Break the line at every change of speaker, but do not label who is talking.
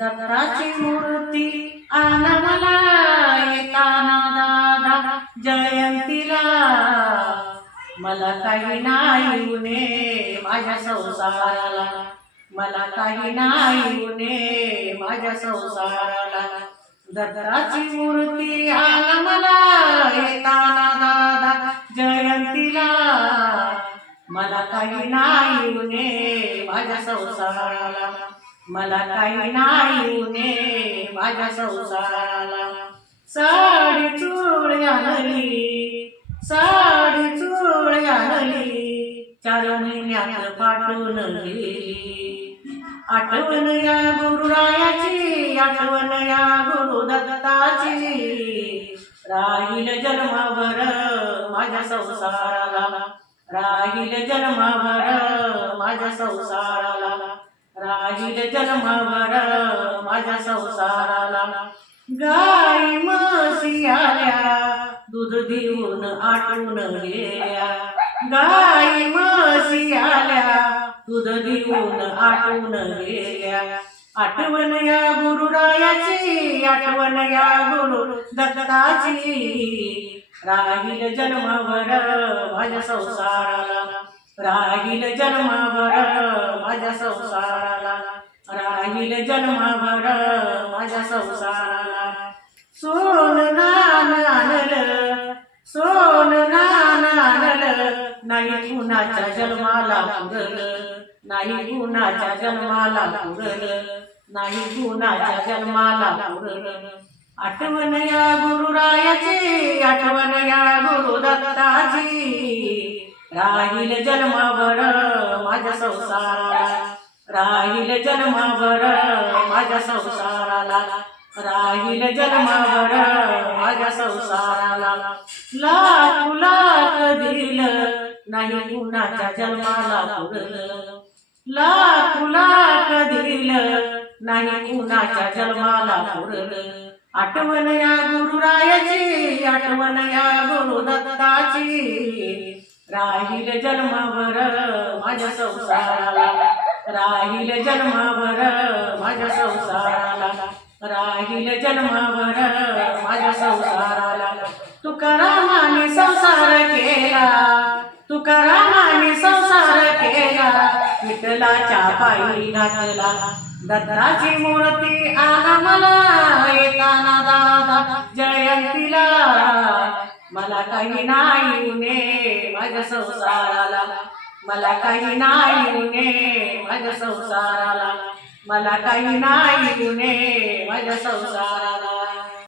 दगराची मूर्ती आला मला येताना दादा जयंतीला. मला काही नाही उणे माझ्या संसाराला. मला काही नाही उणे माझ्या संसाराला. दगराची मूर्ती आला मला येताना दादा जयंतीला. मला काही नाही उणे माझ्या संसाराला. मला काही नाही उणे माझ्या संसाराला. साडी चूळ आणली. साडी चूळ आणली. चार महिन्यात पाठवून गेली आठवण या गुरुरायाची आठवण या गुरु दत्ताची राहील जन्माभर माझ्या संसाराला. राहील जन्माभर माझ्या संसाराला. राहील जन्माभर माझ्या संसाराला. गाई म्हशी आल्या दूध देऊन आटून गेल्या. गाई म्हशी आल्या दूध देऊन आटून गेल्या. आठवण या गुरुरायाची आठवण या गुरु दत्ताची. राहील जन्मभर माझ्या संसाराला. राहील जन्मभर माझ्या संसाराला. राहील जन्मभर माझ्या संसाराला. सोन नान आणलं सोन नान आणलं नाही कुणाच्या जन्माला पुरलं नाही कुणाच्या जन्माला पुरलं नाही कुणाच्या जन्माला पुरलं. आठवण या गुरुरायाची आठवण या गुरुदत्ताची राहील जन्मावर माझ्या संसाराला. राहील जन्मावर माझ्या संसाराला. राहील जन्मावर माझ्या संसाराला. लाख लाख दिलं नाही कुणाच्या जन्माला पुरलं. लाख लाख दिलं नाही कुणाच्या जन्माला पुरलं. आठवण या गुरुरायाची आठवण या गुरु दत्ताची राहील जन्मावर माझ्या संसाराला. राहील जन्मावर माझ्या संसाराला. राहील जन्मावर माझ्या संसाराला. तुकारामाने संसार केला. तुकारामाने संसार केला. विठ्ठलाच्या पायी घातला. दत्ताची मूर्ती आला मला येताना दादा जयंतीला. मला काही नाही माझ्या संसाराला. मला काही नाही उणे माझ्या संसाराला. मला काही नाही उणे माझ्या संसाराला.